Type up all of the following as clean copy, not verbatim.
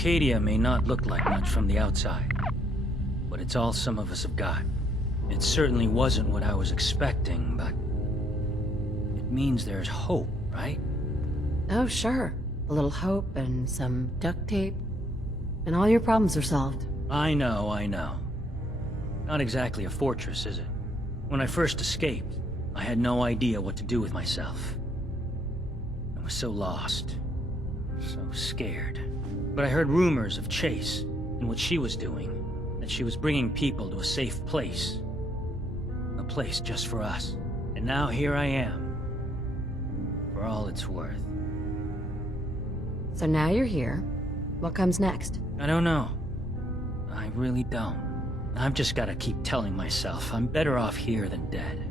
Acadia may not look like much from the outside, but it's all some of us have got. It certainly wasn't what I was expecting, but it means there's hope, right? Oh, sure. A little hope and some duct tape, and all your problems are solved. I know. Not exactly a fortress, is it? When I first escaped, I had no idea what to do with myself. I was so lost, so scared. But I heard rumors of Chase and what she was doing, that she was bringing people to a safe place. A place just for us. And now here I am, for all it's worth. So now you're here. What comes next? I don't know. I really don't. I've just gotta keep telling myself I'm better off here than dead.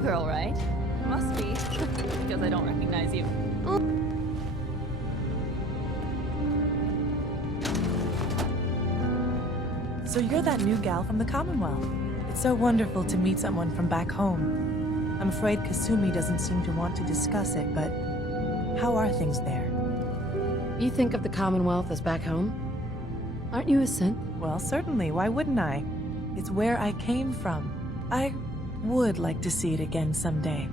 Girl, right? Must be, because I don't recognize you. So you're that new gal from the Commonwealth. It's so wonderful to meet someone from back home. I'm afraid Kasumi doesn't seem to want to discuss it, but how are things there? You think of the Commonwealth as back home? Aren't you a synth? Well, certainly. Why wouldn't I? It's where I came from. I would like to see it again someday,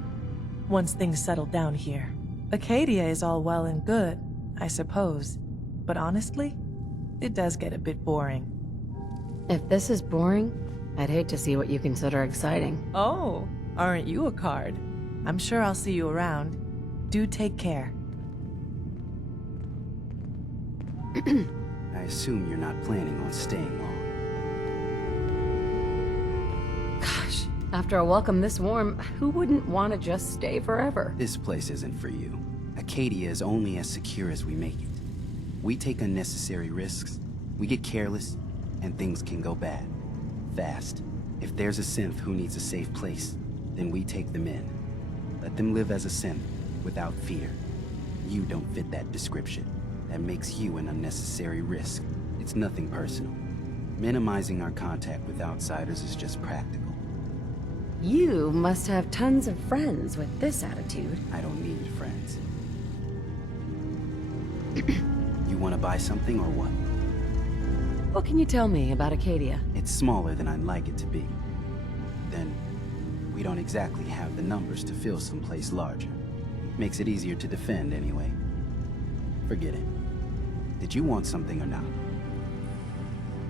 once things settle down here. Acadia is all well and good, I suppose, but honestly, it does get a bit boring. If this is boring, I'd hate to see what you consider exciting. Oh, aren't you a card? I'm sure I'll see you around. Do take care. I assume you're not planning on staying long. Gosh, after a welcome this warm, who wouldn't want to just stay forever? This place isn't for you. Acadia is only as secure as we make it. We take unnecessary risks, we get careless, and things can go bad. Fast. If there's a synth who needs a safe place, then we take them in. Let them live as a synth, without fear. You don't fit that description. That makes you an unnecessary risk. It's nothing personal. Minimizing our contact with outsiders is just practical. You must have tons of friends with this attitude. I don't need friends. You want to buy something or what? What can you tell me about Acadia? It's smaller than I'd like it to be. Then, we don't exactly have the numbers to fill someplace larger. Makes it easier to defend anyway. Forget it. Did you want something or not?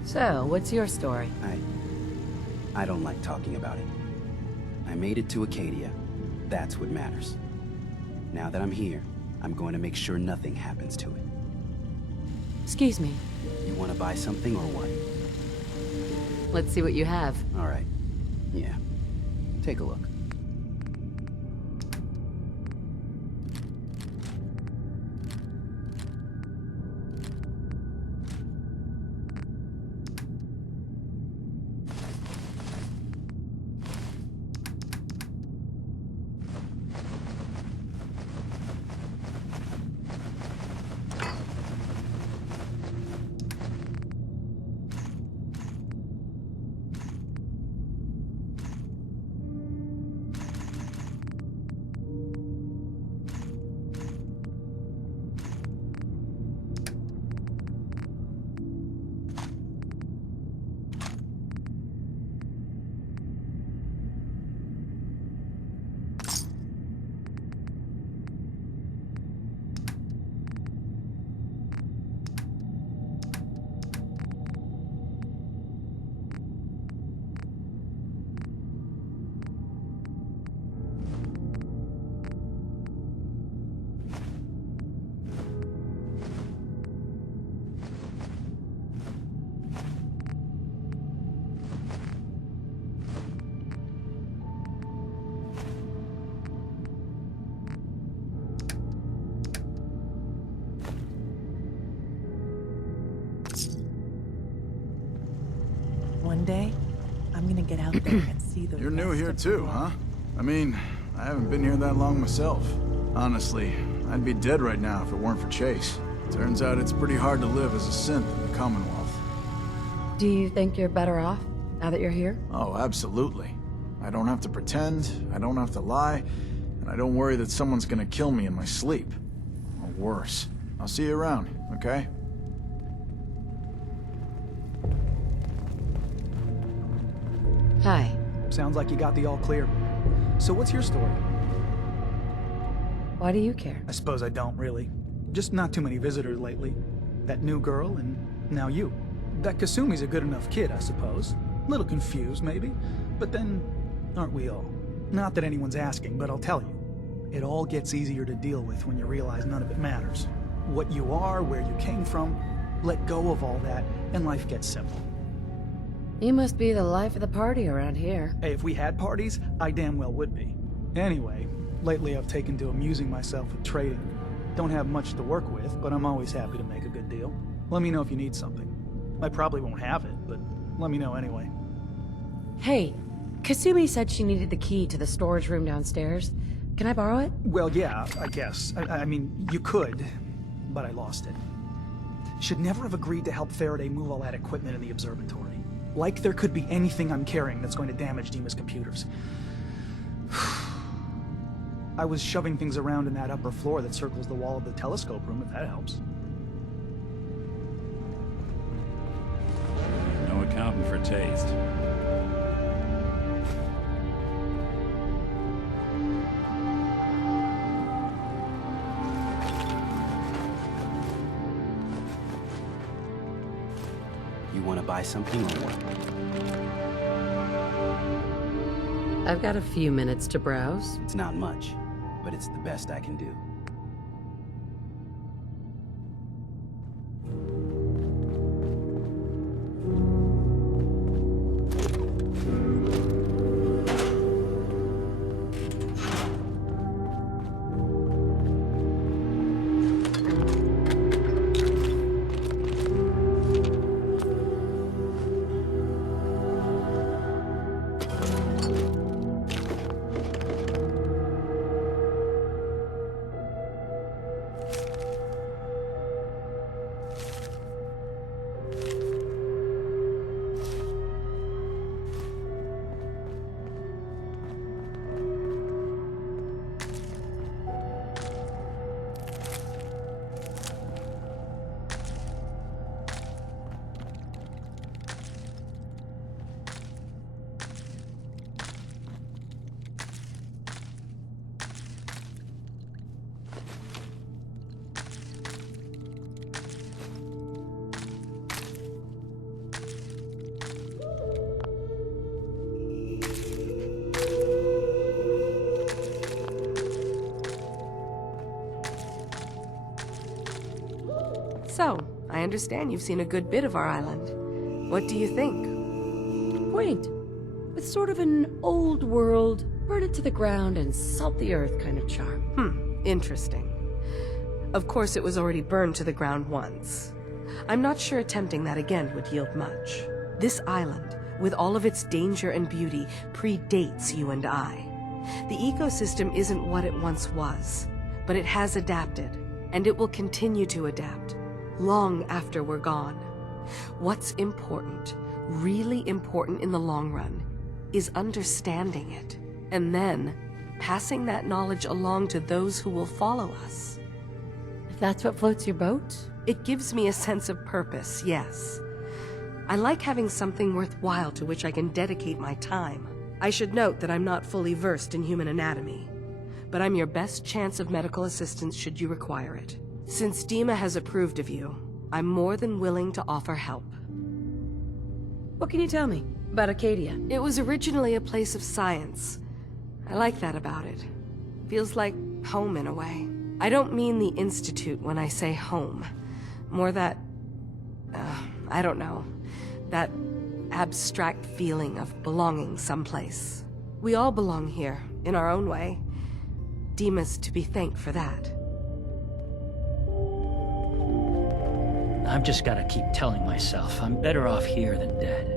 So, what's your story? I don't like talking about it. I made it to Acadia. That's what matters. Now that I'm here, I'm going to make sure nothing happens to it. Excuse me. You want to buy something or what? Let's see what you have. All right. Yeah. Take a look. one day, I'm gonna get out there and see the You're new rest here of the too, world. huh? I mean, I haven't been here that long myself. Honestly, I'd be dead right now if it weren't for Chase. Turns out it's pretty hard to live as a synth in the Commonwealth. Do you think you're better off now that you're here? Oh, absolutely. I don't have to pretend, I don't have to lie, and I don't worry that someone's gonna kill me in my sleep. Or worse. I'll see you around, okay? Hi. Sounds like you got the all clear. So what's your story? Why do you care? I suppose I don't, really. Just not too many visitors lately. That new girl, and now you. That Kasumi's a good enough kid, I suppose. A little confused, maybe. But then, aren't we all? Not that anyone's asking, but I'll tell you. It all gets easier to deal with when you realize none of it matters. What you are, where you came from, let go of all that, and life gets simple. You must be the life of the party around here. Hey, if we had parties, I damn well would be. Anyway, lately I've taken to amusing myself with trading. Don't have much to work with, but I'm always happy to make a good deal. Let me know if you need something. I probably won't have it, but let me know anyway. Hey, Kasumi said she needed the key to the storage room downstairs. Can I borrow it? Well, yeah, I guess. I mean, you could, but I lost it. Should never have agreed to help Faraday move all that equipment in the observatory. Like there could be anything I'm carrying that's going to damage Dima's computers. I was shoving things around in that upper floor that circles the wall of the telescope room, if that helps. No accounting for taste. You want to buy something or what? I've got a few minutes to browse. It's not much, but it's the best I can do. So, I understand you've seen a good bit of our island. What do you think? Quaint. With sort of an old world, burn it to the ground and salt the earth kind of charm. Interesting. Of course, it was already burned to the ground once. I'm not sure attempting that again would yield much. This island, with all of its danger and beauty, predates you and I. The ecosystem isn't what it once was, but it has adapted, and it will continue to adapt, long after we're gone. What's important, really important in the long run, is understanding it, and then passing that knowledge along to those who will follow us. If that's what floats your boat? It gives me a sense of purpose, yes. I like having something worthwhile to which I can dedicate my time. I should note that I'm not fully versed in human anatomy, but I'm your best chance of medical assistance should you require it. Since Dima has approved of you, I'm more than willing to offer help. What can you tell me about Acadia? It was originally a place of science. I like that about it. Feels like home in a way. I don't mean the Institute when I say home. More that, I don't know, that abstract feeling of belonging someplace. We all belong here, in our own way. Dima's to be thanked for that. I've just got to keep telling myself I'm better off here than dead.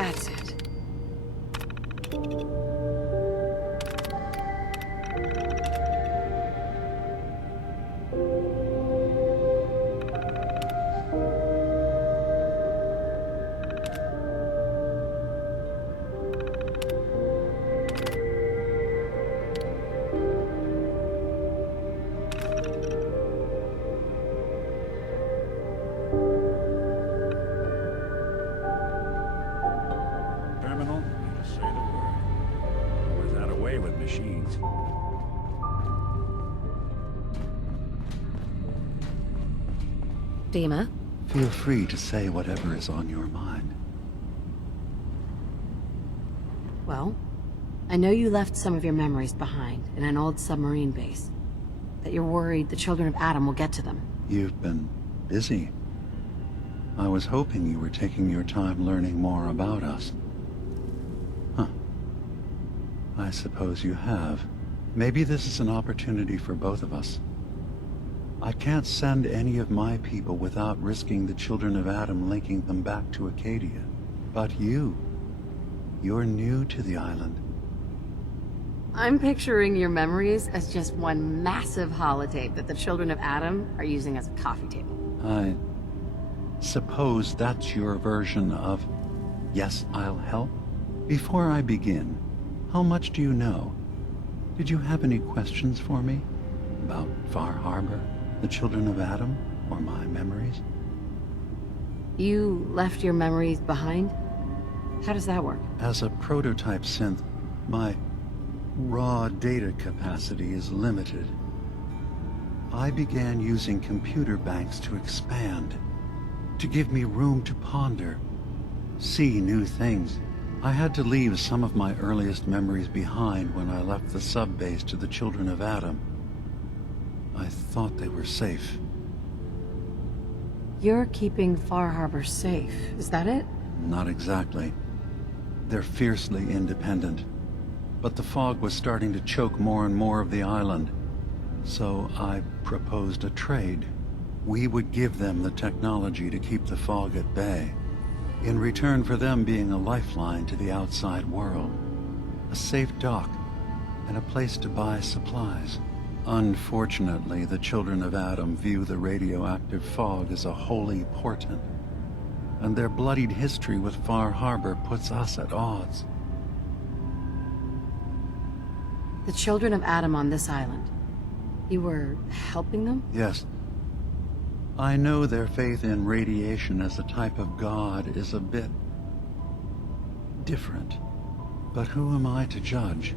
That's it. Criminal, you just say the word. Always had a way with machines. Dima? Feel free to say whatever is on your mind. Well, I know you left some of your memories behind in an old submarine base. That you're worried the children of Adam will get to them. You've been busy. I was hoping you were taking your time learning more about us. Huh. I suppose you have. Maybe this is an opportunity for both of us. I can't send any of my people without risking the children of Adam linking them back to Acadia. But you're new to the island. I'm picturing your memories as just one massive holotape that the children of Adam are using as a coffee table. I suppose that's your version of, yes, I'll help? Before I begin, how much do you know? Did you have any questions for me? About Far Harbor, the children of Adam, or my memories? You left your memories behind? How does that work? As a prototype synth, my raw data capacity is limited. I began using computer banks to expand, to give me room to ponder, see new things. I had to leave some of my earliest memories behind when I left the sub-base to the children of Adam. I thought they were safe. You're keeping Far Harbor safe, is that it? Not exactly. They're fiercely independent. But the fog was starting to choke more and more of the island. So I proposed a trade. We would give them the technology to keep the fog at bay, in return for them being a lifeline to the outside world, a safe dock, and a place to buy supplies. Unfortunately, the children of Adam view the radioactive fog as a holy portent, and their bloodied history with Far Harbor puts us at odds. The children of Adam on this island. You were helping them? Yes. I know their faith in radiation as a type of god is a bit different. But who am I to judge?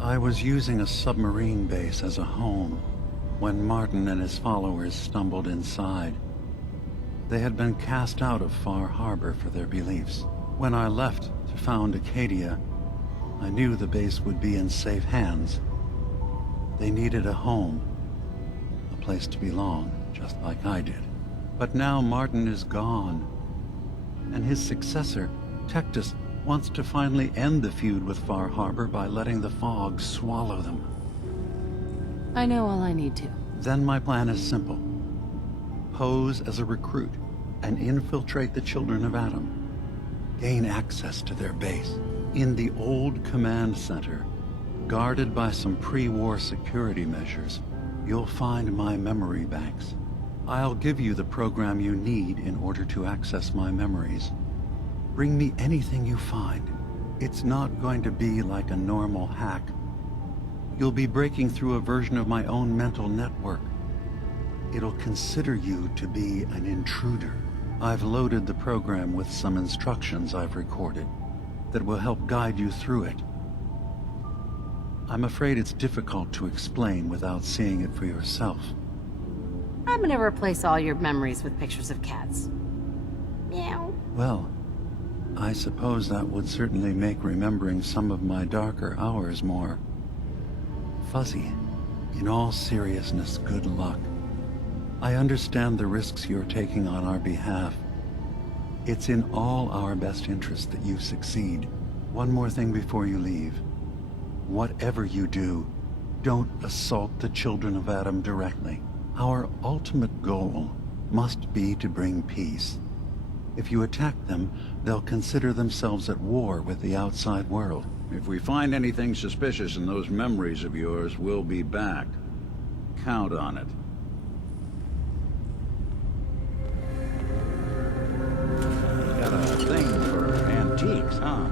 I was using a submarine base as a home when Martin and his followers stumbled inside. They had been cast out of Far Harbor for their beliefs. When I left to found Acadia, I knew the base would be in safe hands. They needed a home, a place to belong, just like I did. But now Martin is gone, and his successor, Tectus, wants to finally end the feud with Far Harbor by letting the fog swallow them. I know all I need to. Then my plan is simple. Pose as a recruit and infiltrate the children of Adam. Gain access to their base. In the old command center, guarded by some pre-war security measures, you'll find my memory banks. I'll give you the program you need in order to access my memories. Bring me anything you find. It's not going to be like a normal hack. You'll be breaking through a version of my own mental network. It'll consider you to be an intruder. I've loaded the program with some instructions I've recorded that will help guide you through it. I'm afraid it's difficult to explain without seeing it for yourself. I'm gonna replace all your memories with pictures of cats. Meow. Well, I suppose that would certainly make remembering some of my darker hours more fuzzy. In all seriousness, good luck. I understand the risks you're taking on our behalf. It's in all our best interest that you succeed. One more thing before you leave. Whatever you do, don't assault the children of Adam directly. Our ultimate goal must be to bring peace. If you attack them, they'll consider themselves at war with the outside world. If we find anything suspicious in those memories of yours, we'll be back. Count on it. Got a thing for antiques, huh?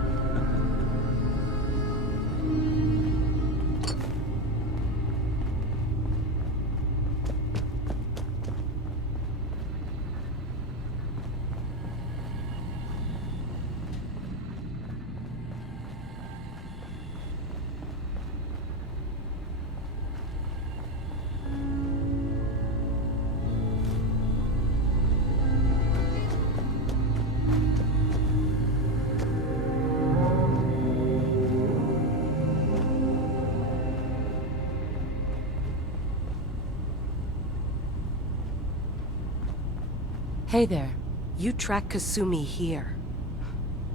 Hey there. You track Kasumi here.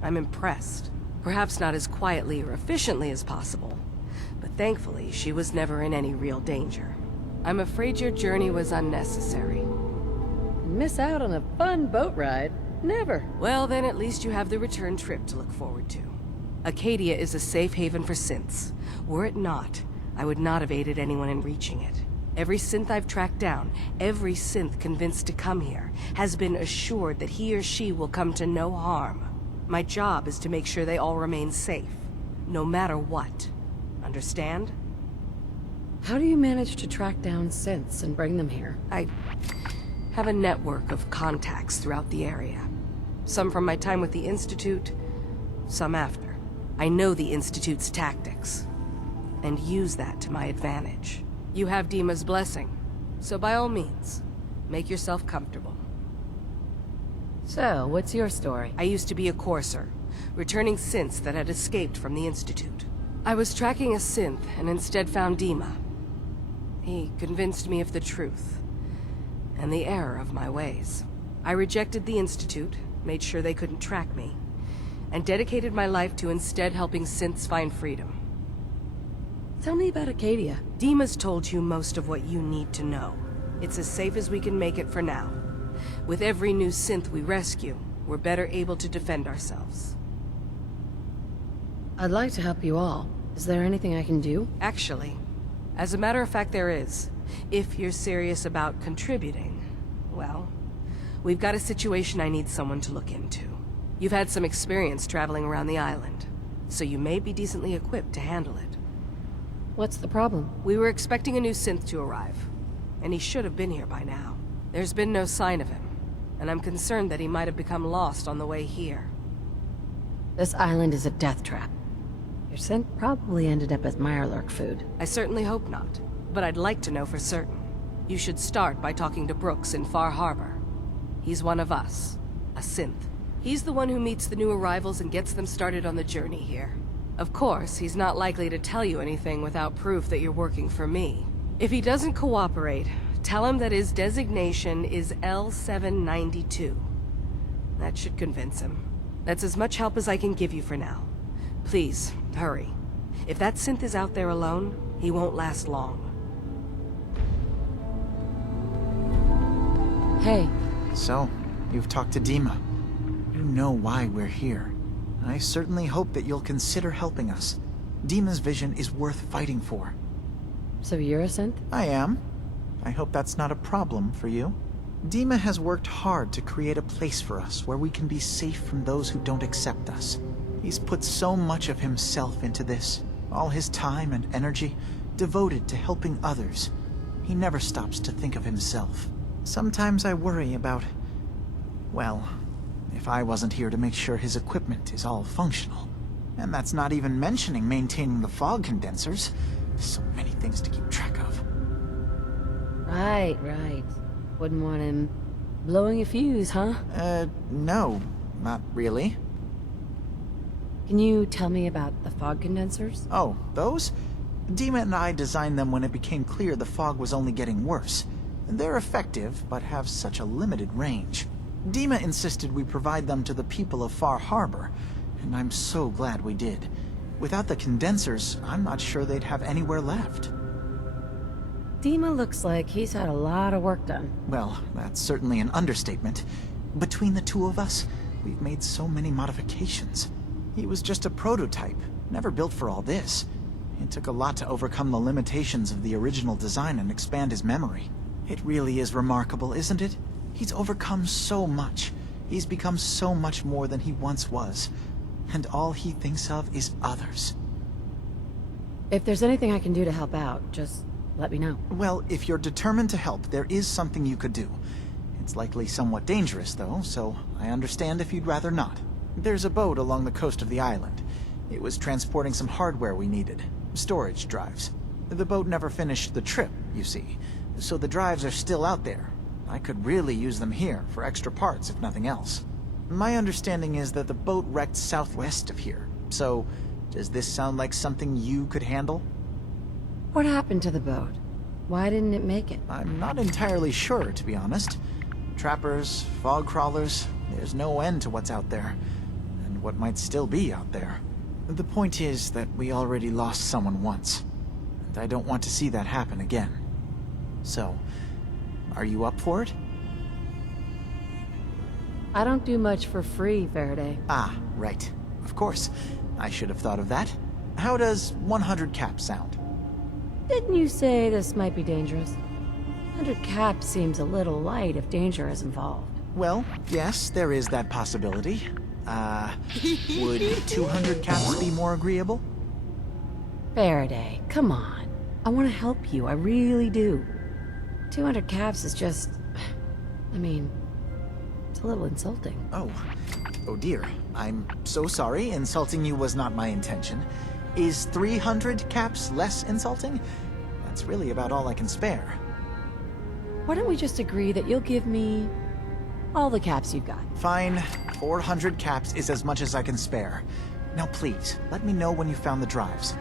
I'm impressed. Perhaps not as quietly or efficiently as possible, but thankfully she was never in any real danger. I'm afraid your journey was unnecessary. Miss out on a fun boat ride? Never. Well, then at least you have the return trip to look forward to. Acadia is a safe haven for synths. Were it not, I would not have aided anyone in reaching it. Every synth I've tracked down, every synth convinced to come here, has been assured that he or she will come to no harm. My job is to make sure they all remain safe, no matter what. Understand? How do you manage to track down synths and bring them here? I have a network of contacts throughout the area. Some from my time with the Institute, some after. I know the Institute's tactics, and use that to my advantage. You have Dima's blessing, so by all means, make yourself comfortable. So, what's your story? I used to be a courser, returning synths that had escaped from the Institute. I was tracking a synth and instead found Dima. He convinced me of the truth, and the error of my ways. I rejected the Institute, made sure they couldn't track me, and dedicated my life to instead helping synths find freedom. Tell me about Acadia. Dima's told you most of what you need to know. It's as safe as we can make it for now. With every new synth we rescue, we're better able to defend ourselves. I'd like to help you all. Is there anything I can do? Actually, as a matter of fact there is. If you're serious about contributing, well, we've got a situation I need someone to look into. You've had some experience traveling around the island, so you may be decently equipped to handle it. What's the problem? We were expecting a new synth to arrive, and he should have been here by now. There's been no sign of him, and I'm concerned that he might have become lost on the way here. This island is a death trap. Your synth probably ended up as Mirelurk food. I certainly hope not, but I'd like to know for certain. You should start by talking to Brooks in Far Harbor. He's one of us, a synth. He's the one who meets the new arrivals and gets them started on the journey here. Of course, he's not likely to tell you anything without proof that you're working for me. If he doesn't cooperate, tell him that his designation is L792. That should convince him. That's as much help as I can give you for now. Please, hurry. If that synth is out there alone, he won't last long. Hey. So, you've talked to Dima. You know why we're here. I certainly hope that you'll consider helping us. Dima's vision is worth fighting for. So you're a synth? I am. I hope that's not a problem for you. Dima has worked hard to create a place for us where we can be safe from those who don't accept us. He's put so much of himself into this, all his time and energy devoted to helping others. He never stops to think of himself. Sometimes I worry about, well, if I wasn't here to make sure his equipment is all functional. And that's not even mentioning maintaining the fog condensers. So many things to keep track of. Right. Wouldn't want him blowing a fuse, huh? No, not really. Can you tell me about the fog condensers? Oh, those? Dima and I designed them when it became clear the fog was only getting worse. They're effective, but have such a limited range. Dima insisted we provide them to the people of Far Harbor, and I'm so glad we did. Without the condensers, I'm not sure they'd have anywhere left. Dima looks like he's had a lot of work done. Well, that's certainly an understatement. Between the two of us, we've made so many modifications. He was just a prototype, never built for all this. It took a lot to overcome the limitations of the original design and expand his memory. It really is remarkable, isn't it? He's overcome so much. He's become so much more than he once was. And all he thinks of is others. If there's anything I can do to help out, just let me know. Well, if you're determined to help, there is something you could do. It's likely somewhat dangerous, though, so I understand if you'd rather not. There's a boat along the coast of the island. It was transporting some hardware we needed. Storage drives. The boat never finished the trip, you see, so the drives are still out there. I could really use them here for extra parts, if nothing else. My understanding is that the boat wrecked southwest of here, so does this sound like something you could handle? What happened to the boat? Why didn't it make it? I'm not entirely sure, to be honest. Trappers, fog crawlers, there's no end to what's out there, and what might still be out there. The point is that we already lost someone once, and I don't want to see that happen again. So, are you up for it? I don't do much for free, Faraday. Ah, right. Of course. I should have thought of that. How does 100 caps sound? Didn't you say this might be dangerous? 100 caps seems a little light if danger is involved. Well, yes, there is that possibility. Would 200 caps be more agreeable? Faraday, come on. I want to help you, I really do. 200 caps is just... I mean, it's a little insulting. Oh dear. I'm so sorry. Insulting you was not my intention. Is 300 caps less insulting? That's really about all I can spare. Why don't we just agree that you'll give me all the caps you've got? Fine. 400 caps is as much as I can spare. Now please, let me know when you found the drives.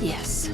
Yes.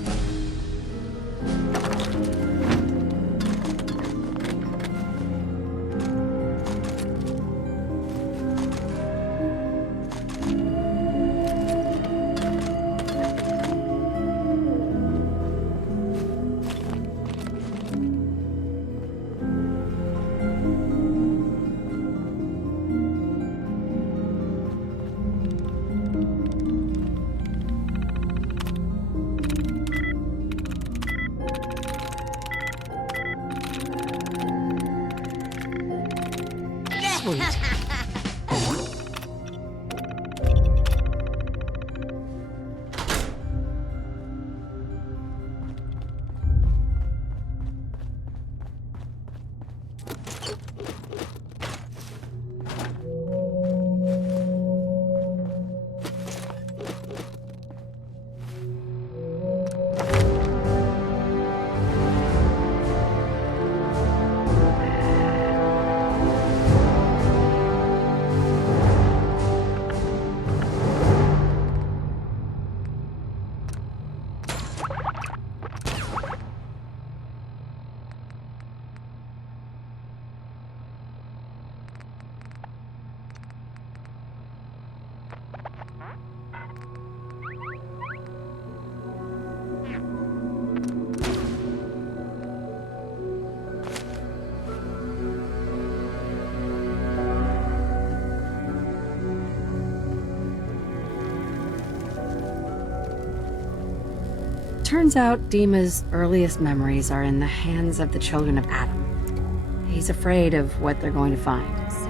turns out Dima's earliest memories are in the hands of the children of Adam. He's afraid of what they're going to find. So,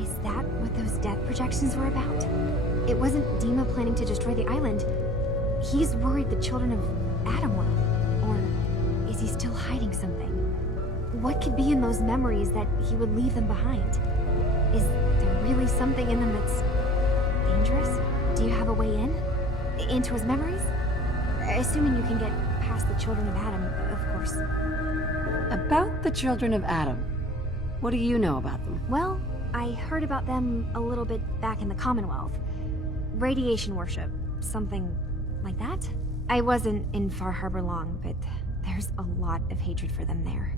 is that what those death projections were about? It wasn't Dima planning to destroy the island. He's worried the children of Adam will. Or is he still hiding something? What could be in those memories that he would leave them behind? Is there really something in them that's dangerous? Do you have a way in? Into his memories? Assuming you can get past the children of Adam, of course. About the children of Adam, what do you know about them? Well, I heard about them a little bit back in the Commonwealth. Radiation worship, something like that. I wasn't in Far Harbor long, but there's a lot of hatred for them there.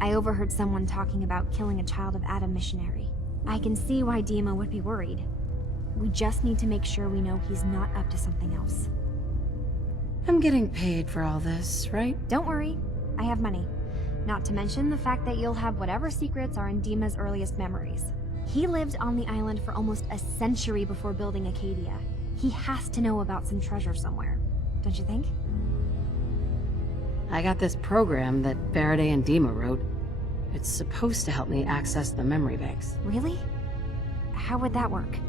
I overheard someone talking about killing a child of Adam missionary. I can see why Dima would be worried. We just need to make sure we know he's not up to something else. I'm getting paid for all this, right? Don't worry, I have money. Not to mention the fact that you'll have whatever secrets are in Dima's earliest memories. He lived on the island for almost a century before building Acadia. He has to know about some treasure somewhere, don't you think? I got this program that Faraday and Dima wrote. It's supposed to help me access the memory banks. Really? How would that work?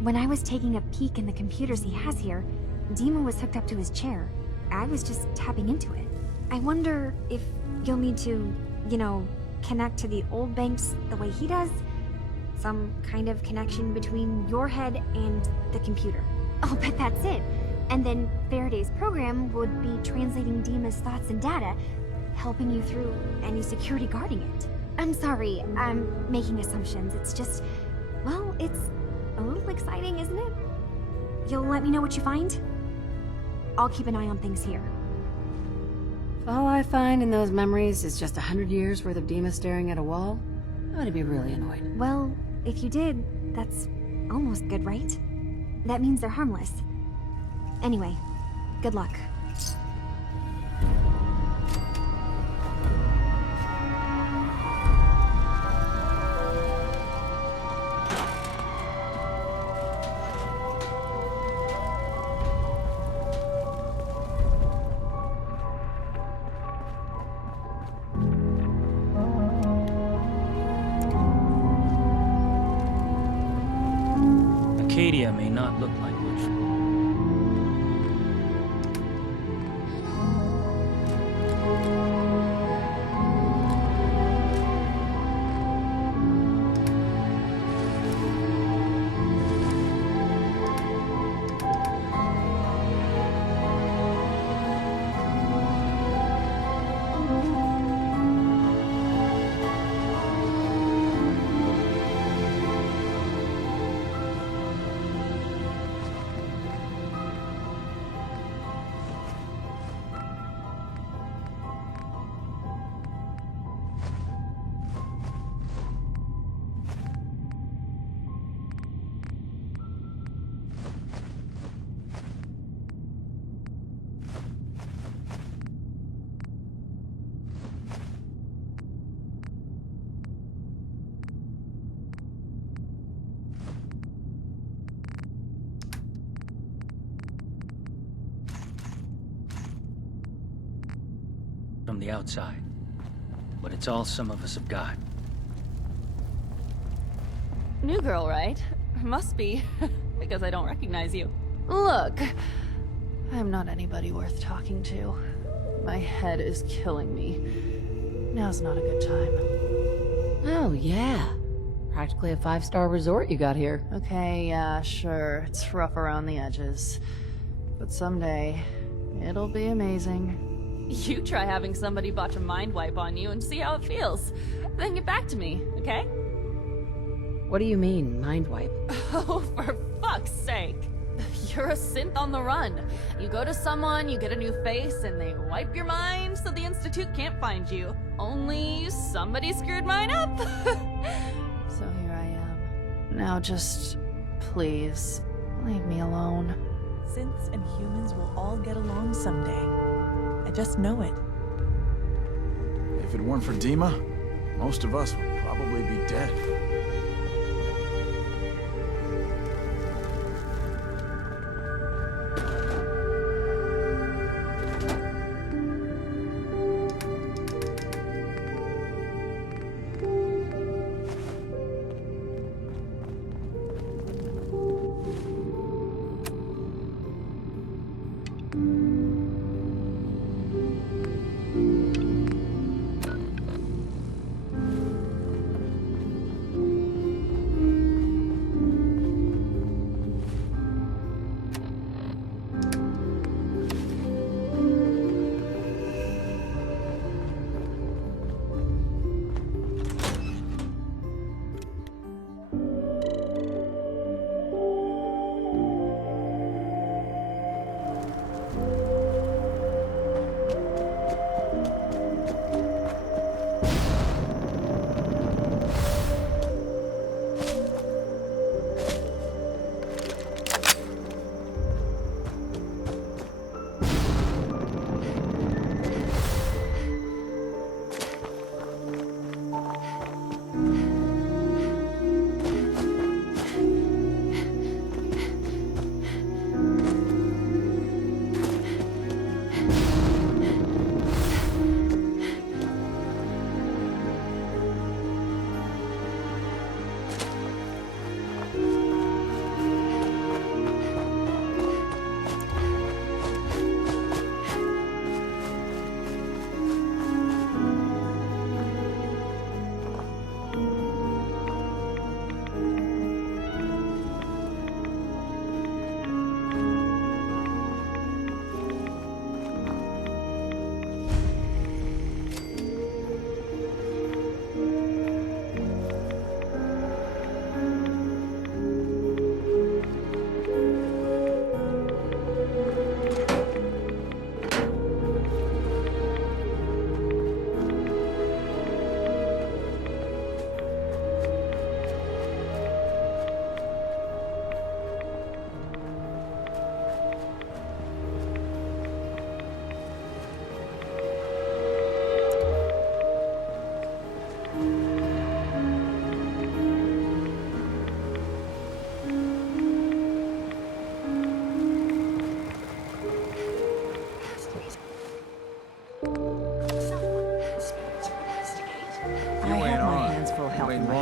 When I was taking a peek in the computers he has here, Dima was hooked up to his chair. I was just tapping into it. I wonder if you'll need to, connect to the old banks the way he does? Some kind of connection between your head and the computer. I'll bet that's it. And then Faraday's program would be translating Dima's thoughts and data, helping you through any security guarding it. I'm sorry, I'm making assumptions. It's just, well, it's a little exciting, isn't it? You'll let me know what you find? I'll keep an eye on things here. If all I find in those memories is just 100 years worth of Dima staring at a wall, I'm gonna be really annoyed. Well, if you did, that's almost good, right? That means they're harmless. Anyway, good luck. Acadia may not look like much. From the outside, but it's all some of us have got. New girl, right? Must be, because I don't recognize you. Look, I'm not anybody worth talking to. My head is killing me. Now's not a good time. Oh, yeah. Practically a 5-star resort you got here. Okay, yeah, sure. It's rough around the edges. But someday, it'll be amazing. You try having somebody botch a mind wipe on you and see how it feels. Then get back to me, okay? What do you mean, mind wipe? Oh, for fuck's sake. You're a synth on the run. You go to someone, you get a new face, and they wipe your mind so the Institute can't find you. Only somebody screwed mine up. So here I am. Now just, please, leave me alone. Synths and humans will all get along someday. I just know it. If it weren't for Dima, most of us would probably be dead.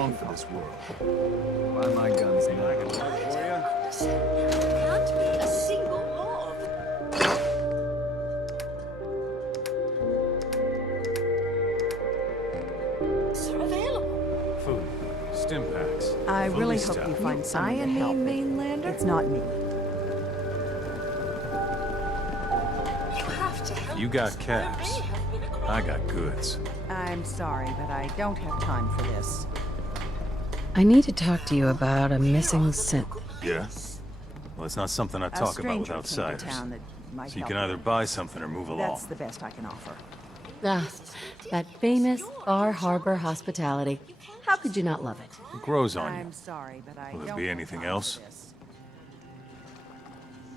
long for this world. Buy my guns now. Can't be a single log. Are available. Food, stim packs. I really fully hope you stocked. find someone to help. mainlander? It's not me. You have to help. You got us. cabs. There may have been a crime. I got goods. I'm sorry, but I don't have time for this. I need to talk to you about a missing synth. Yeah? Well, it's not something I A talk about with stranger came to outsiders. town that might So you help can either buy something or move along. That's the best I can offer. Ah, that famous Bar Harbor hospitality. How could you not love it? It grows on you. I'm sorry, but I Will don't there be have anything time else? for this.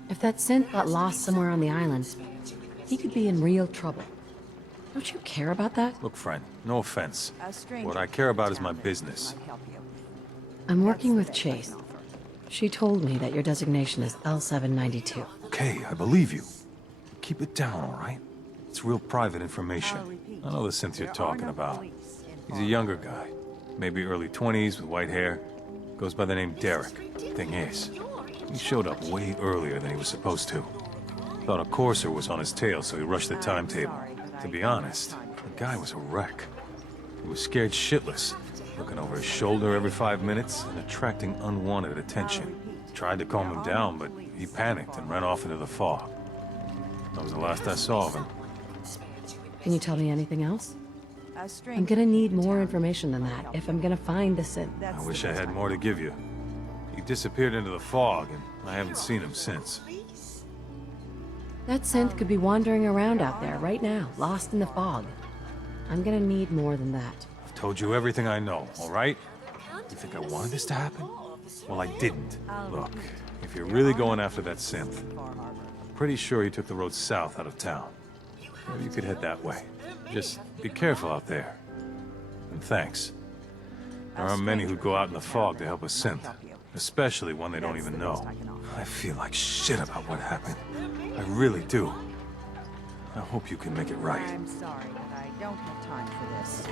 If that synth got lost somewhere on the island, he could be in real trouble. Don't you care about that? Look, friend, no offense. A stranger What I came care to about is town my that business. might help you. I'm working That's with the best I Chase. can offer. She told me that your designation is L792. Okay, I believe you. Keep it down, all right? It's real private information. I'll repeat. I know the synth you're There are talking no about. police in He's a Far younger Harbor. guy. Maybe early 20s with white hair. Goes by the name Derek. Thing is, he showed up way earlier than he was supposed to. Thought a courser was on his tail, so he rushed the timetable. To be honest, the guy was a wreck. He was scared shitless, looking over his shoulder every 5 minutes and attracting unwanted attention. Tried to calm him down, but he panicked and ran off into the fog. That was the last I saw of him. Can you tell me anything else? A stranger I'm gonna need came to more town information than might that help if you. I'm gonna find the synth. That's I the wish I best had can more to offer. give you. He disappeared into the fog, and I haven't seen him since. That synth could be wandering around out there right now, lost in the fog. I'm gonna need more than that. I've told you everything I know, all right? You think I wanted this to happen? Well, I didn't. Look, if you're really going after that synth, I'm pretty sure he took the road south out of town. Maybe you could head that way. Just be careful out there. And thanks. There aren't many who go out in the fog to help a synth, especially one they don't even know. I feel like shit about what happened. I really do. I hope you can make it right. I'm sorry, but I don't have time for this.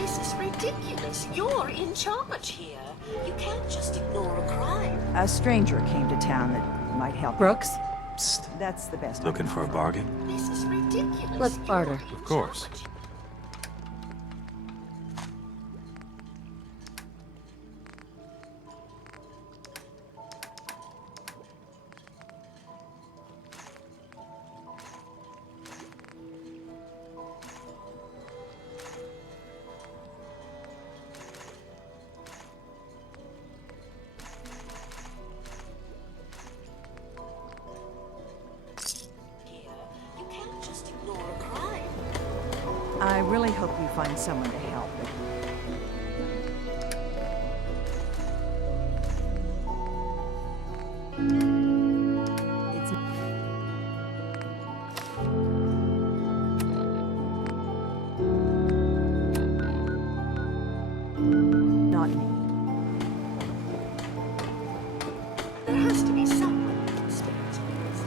This is ridiculous. You're in charge here. You can't just ignore a crime. A stranger came to town that might help. Brooks, Psst. That's the best. I Looking can for a offer. bargain? This is ridiculous. let's barter. Of course. Here, you can't just ignore a crime. I really hope you find someone to help. It's not me. There has to be someone with conspiracy.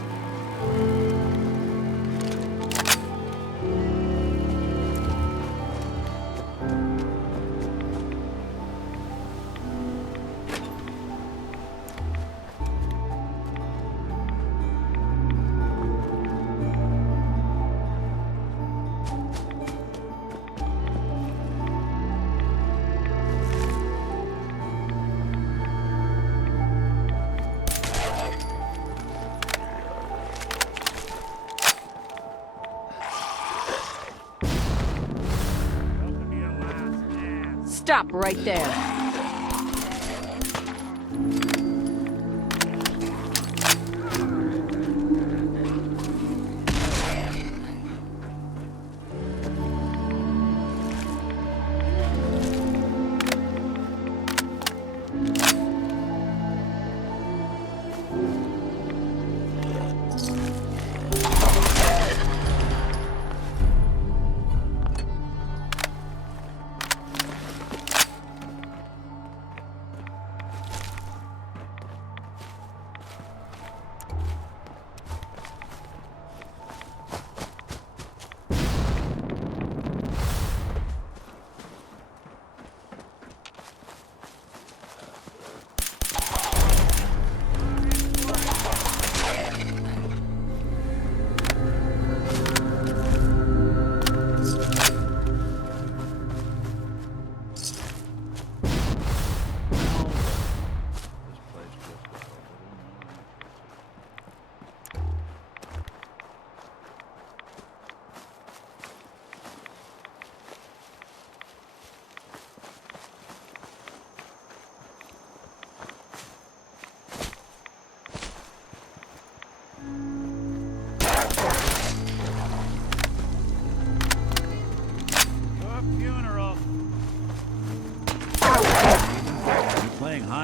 Stop right there.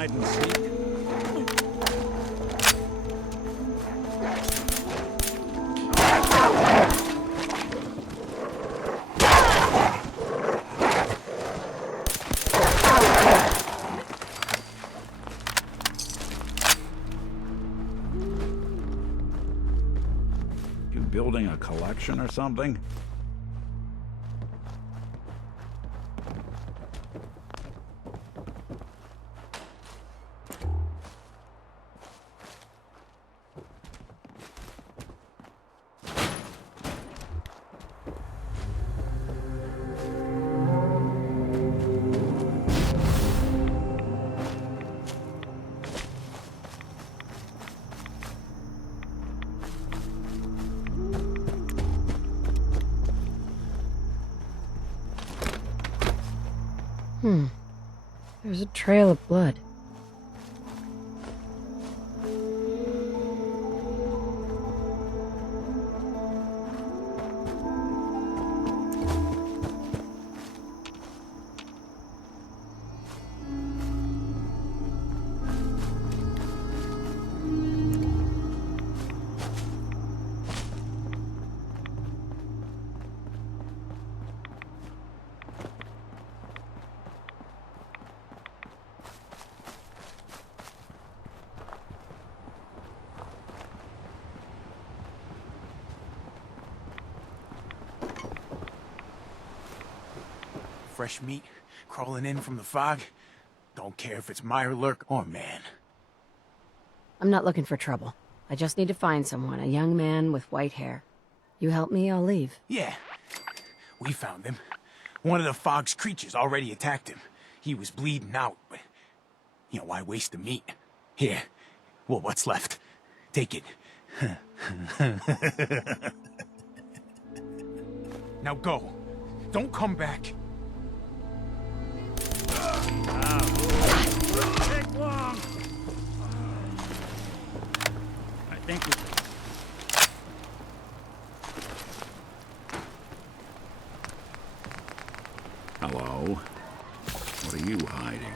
hide and seek? You building a collection or something? There's a trail of blood. Fresh meat crawling in from the fog. Don't care if it's Mirelurk or man. I'm not looking for trouble. I just need to find someone, a young man with white hair. You help me, I'll leave. Yeah, we found him. One of the fog's creatures already attacked him. He was bleeding out, but, you know, why waste the meat? Here, well, what's left? Take it. Now go. Don't come back. Take long. I think we... Hello? What are you hiding?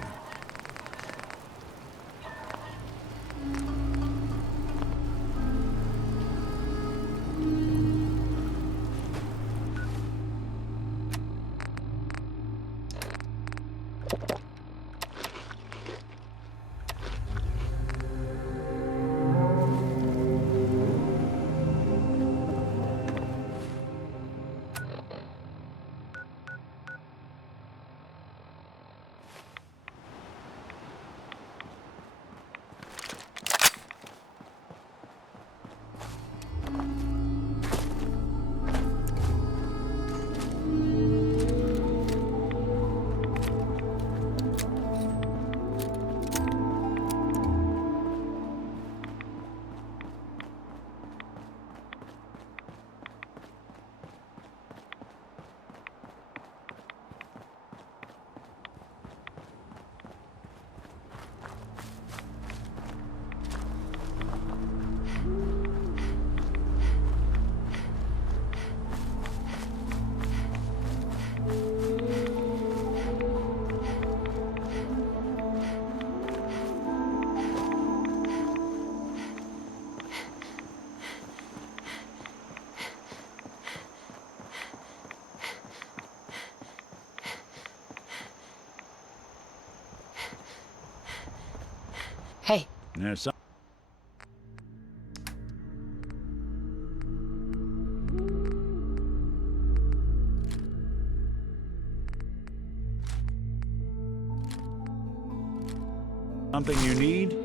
Hey. There's some... Something you need?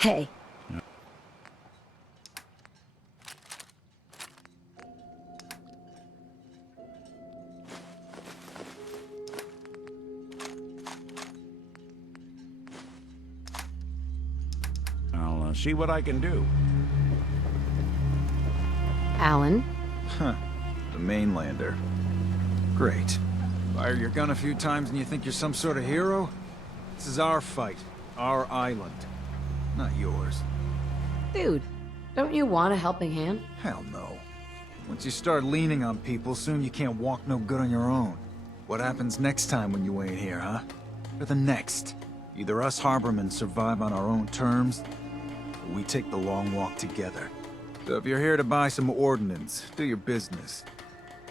Hey. I'll see what I can do. Alan. Huh. The mainlander. Great. Fire your gun a few times and you think you're some sort of hero? This is our fight. Our island. Not yours. Dude, don't you want a helping hand? Hell no. Once you start leaning on people, soon you can't walk no good on your own. What happens next time when you ain't here, huh? Or the next? Either us harbormen survive on our own terms, or we take the long walk together. So if you're here to buy some ordnance, do your business.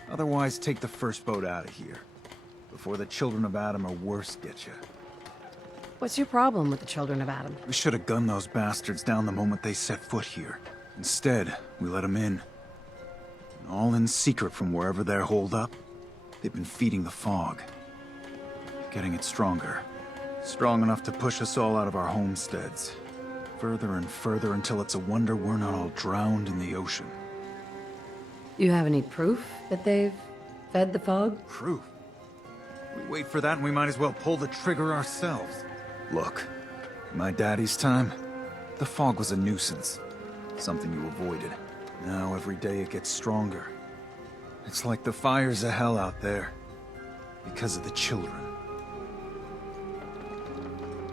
Otherwise, take the first boat out of here, before the children of Adam or worse get you. What's your problem with the children of Adam? We should have gunned those bastards down the moment they set foot here. Instead, we let them in. And all in secret from wherever they're holed up. They've been feeding the fog. Getting it stronger. Strong enough to push us all out of our homesteads. Further and further until it's a wonder we're not all drowned in the ocean. You have any proof that they've fed the fog? Proof? We wait for that and we might as well pull the trigger ourselves. Look, in my daddy's time, the fog was a nuisance. Something you avoided. Now every day it gets stronger. It's like the fires of hell out there. Because of the children.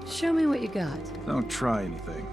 Show me what you got. Don't try anything.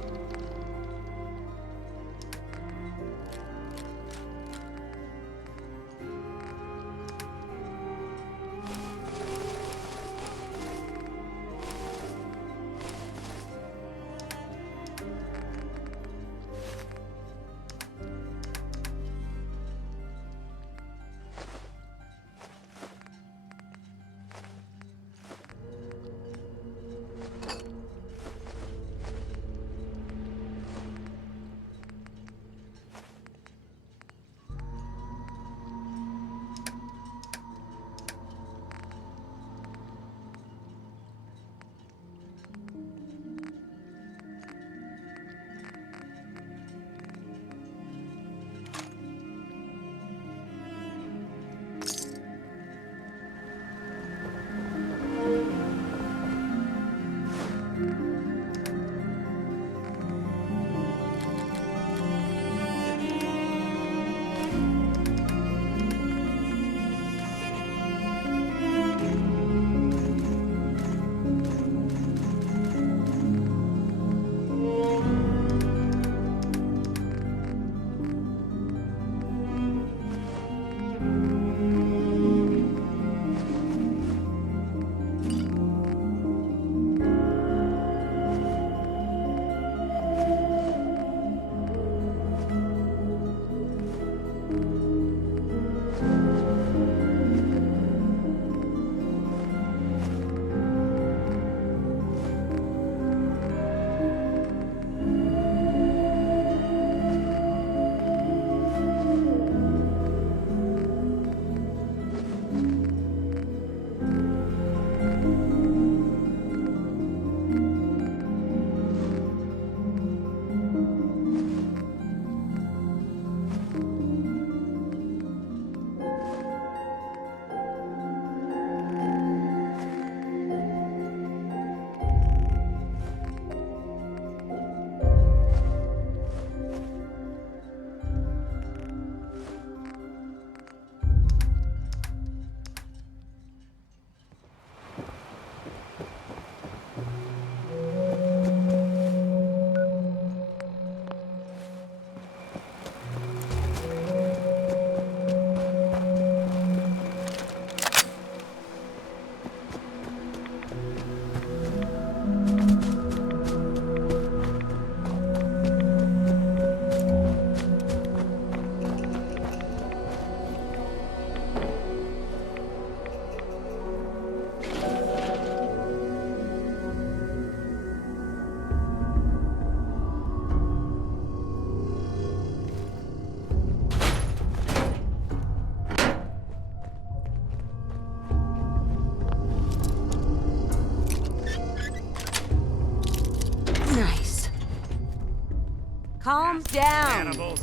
Calm down. Cannibals.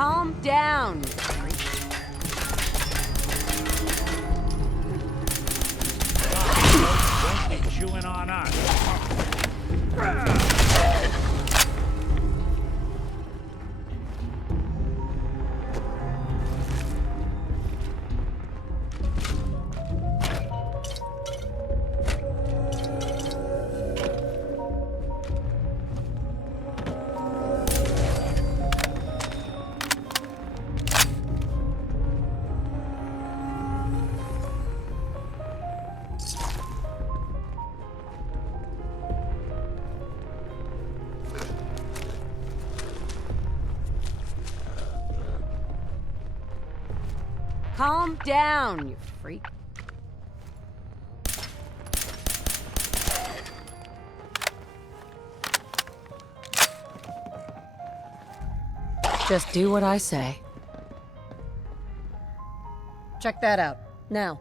Calm down. Don't be chewing on us. Calm down, you freak. Just do what I say. Check that out, now.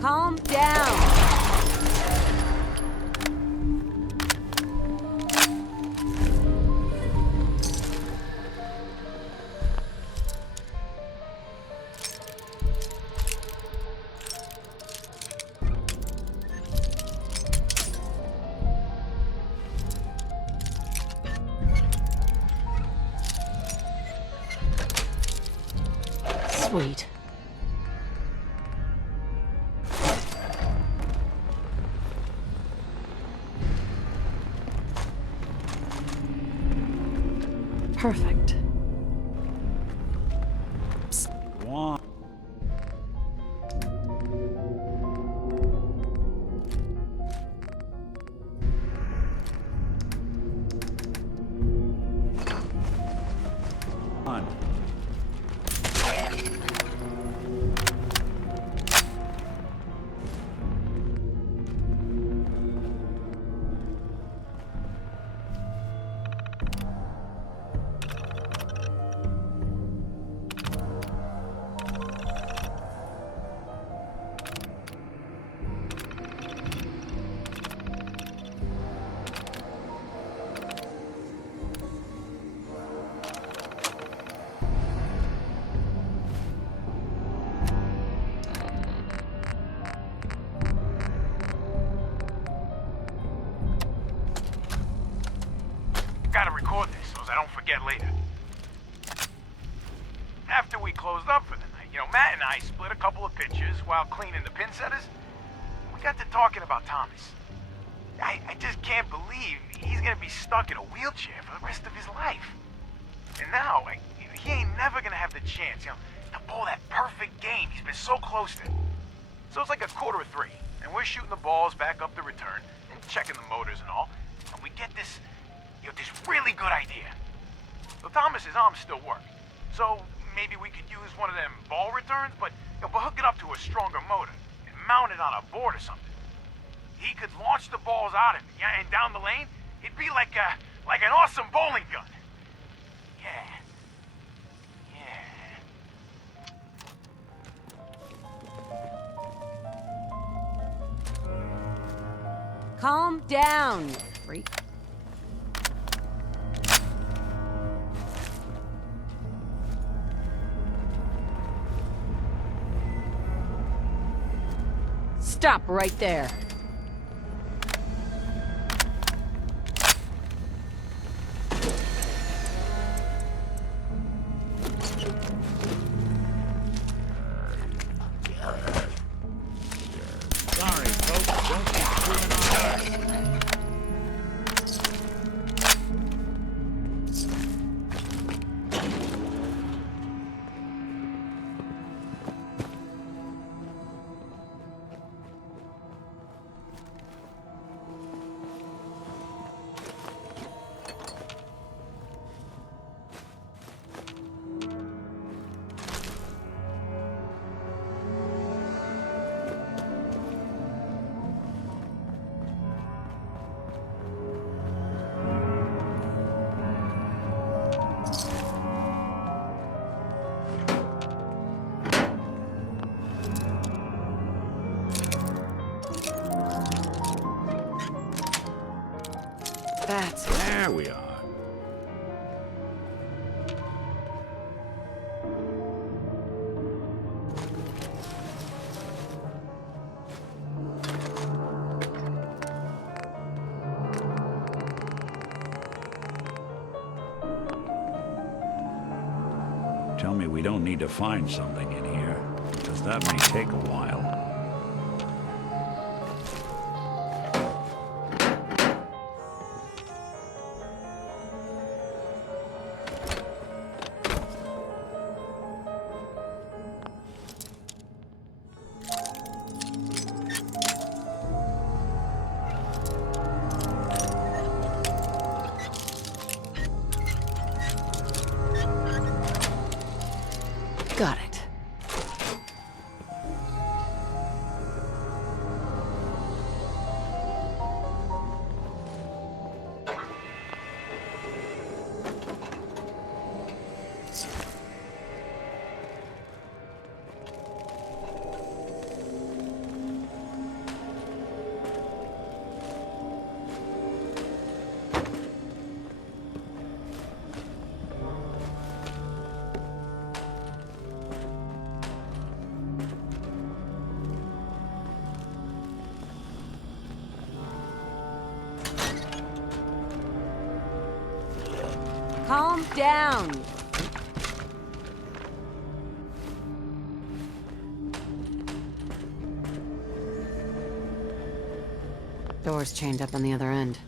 Calm down. Sweet. Perfect. One. Gotta record this so I don't forget later. After we closed up for the night, Matt and I split a couple of pictures while cleaning the pin setters. We got to talking about Thomas. I just can't believe he's gonna be stuck in a wheelchair for the rest of his life. And now, he ain't never gonna have the chance, to pull that perfect game he's been so close to. So it's like 2:45, and we're shooting the balls back up the return and checking the motors and all, and we get this really good idea. So Thomas's arms still work, so maybe we could use one of them ball returns, but hook it up to a stronger motor and mount it on a board or something. He could launch the balls out of it, and down the lane, it'd be like an awesome bowling gun. Yeah. Calm down, you freak. Stop right there. Sorry, folks. Don't be screwing on us. That's... There we are. Tell me we don't need to find something in here, because that may take a while. Got it. Calm down. Door's chained up on the other end.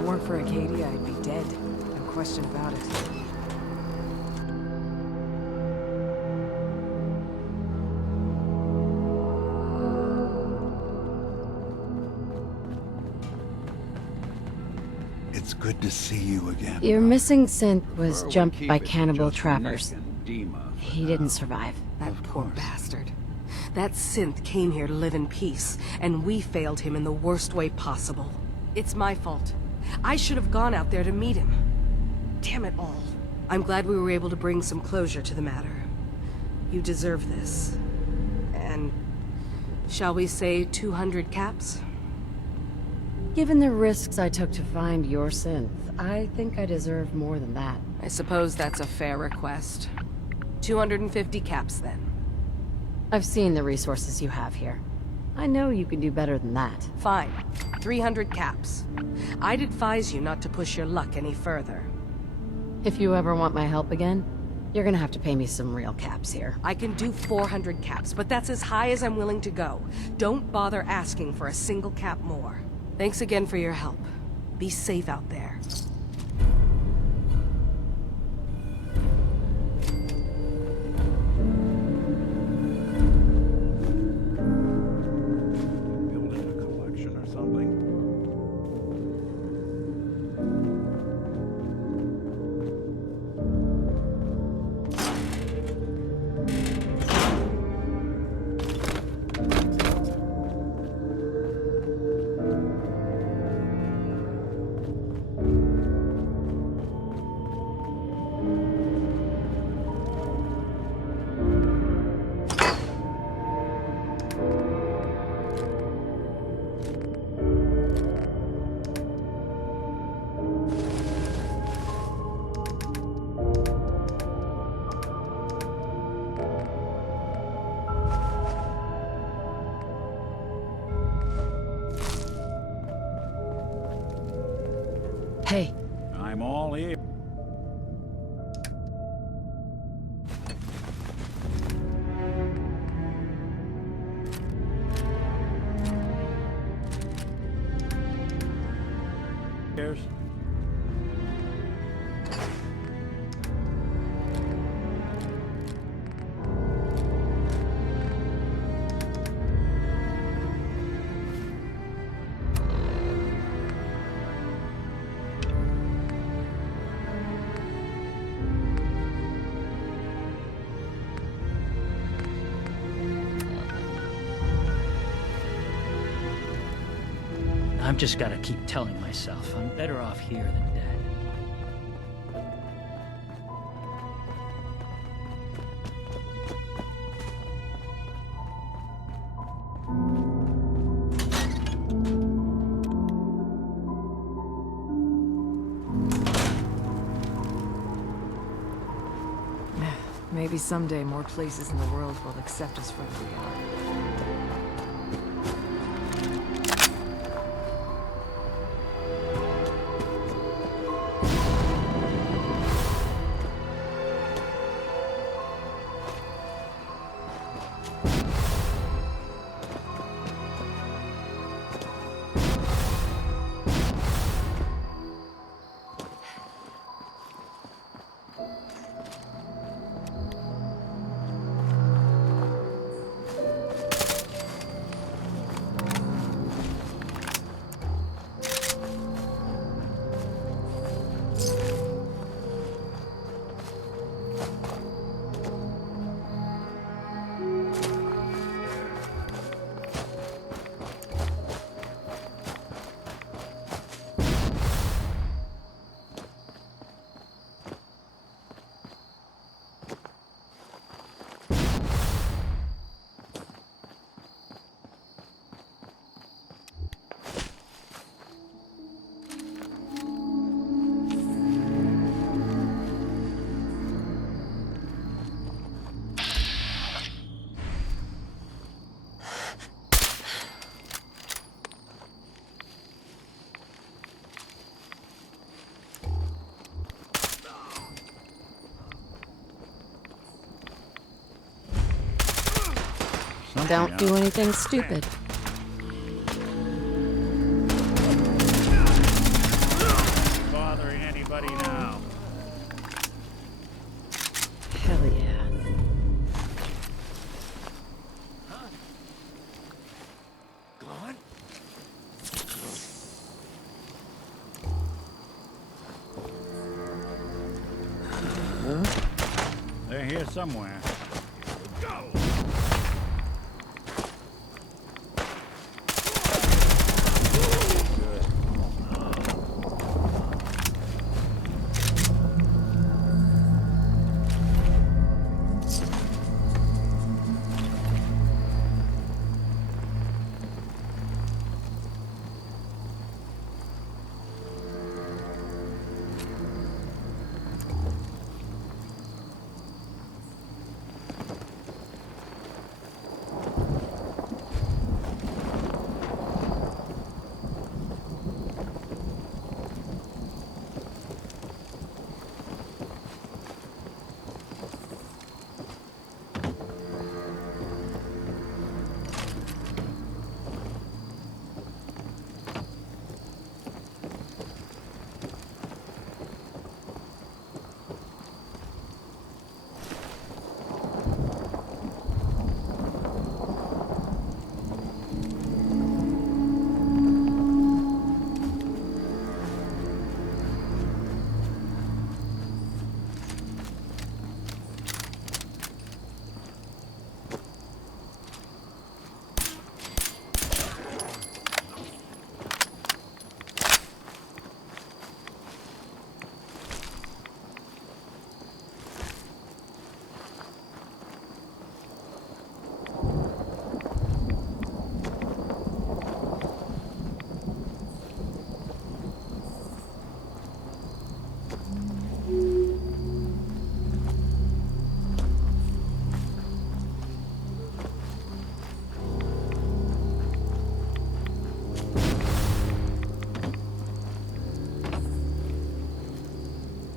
it weren't for Acadia, I'd be dead. No question about it. It's good to see you again. Your missing synth was Or jumped we'll by keep it cannibal just trappers. Nick and Dima for He now. didn't survive. That poor bastard. That synth came here to live in peace, and we failed him in the worst way possible. It's my fault. I should have gone out there to meet him. Damn it all. I'm glad we were able to bring some closure to the matter. You deserve this. And shall we say 200 caps? Given the risks I took to find your synth, I think I deserve more than that. I suppose that's a fair request. 250 caps then. I've seen the resources you have here. I know you can do better than that. Fine. 300 caps. I'd advise you not to push your luck any further. If you ever want my help again, you're gonna have to pay me some real caps here. I can do 400 caps, but that's as high as I'm willing to go. Don't bother asking for a single cap more. Thanks again for your help. Be safe out there. Building a collection or something? Hey. I'm all ears. I've just gotta keep telling myself I'm better off here than dead. Maybe someday more places in the world will accept us for who we are. Don't do anything stupid. They're here somewhere.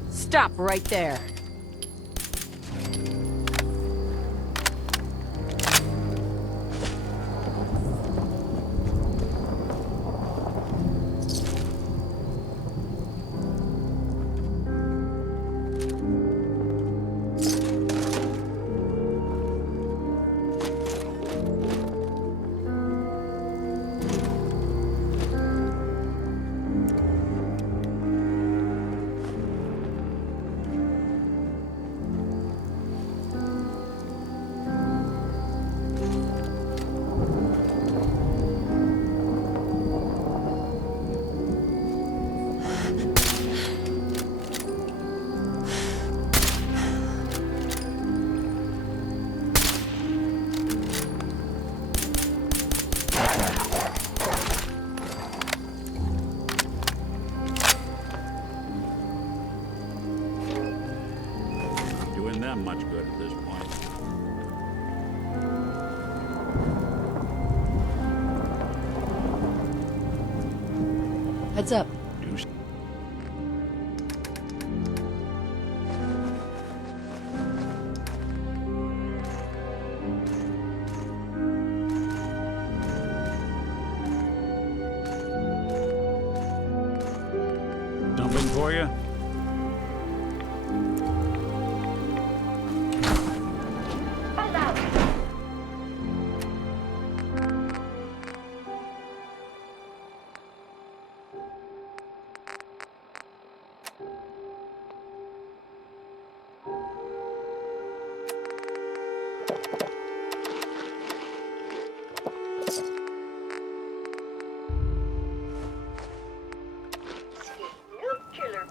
Stop right there. Much good at this point. Heads up. Something for you? Nuclear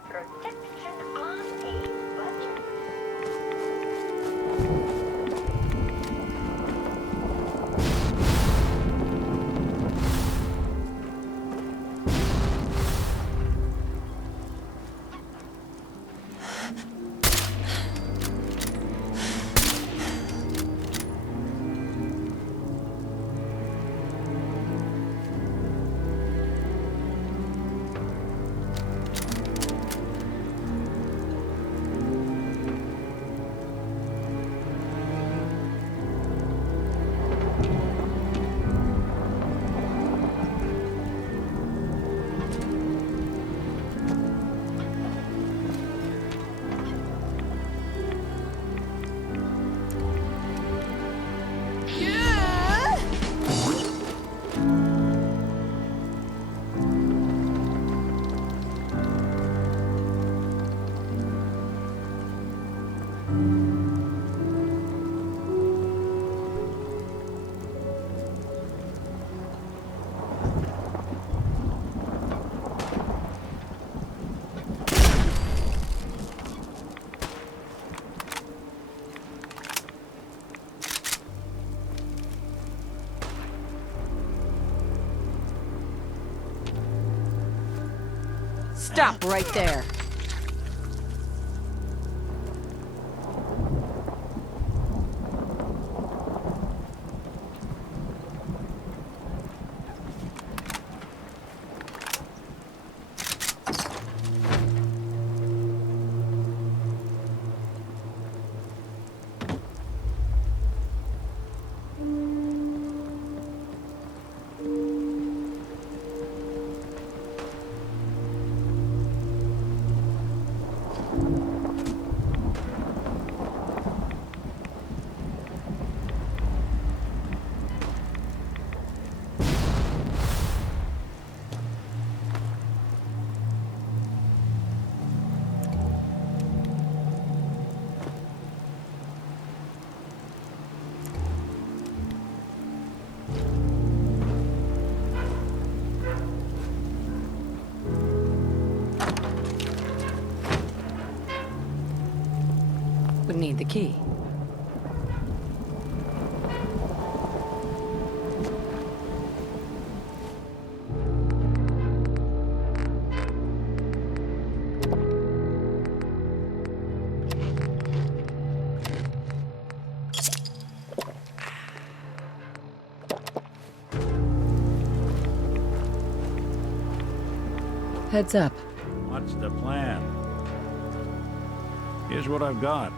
Stop right there. Would need the key. Heads up. What's the plan? Here's what I've got.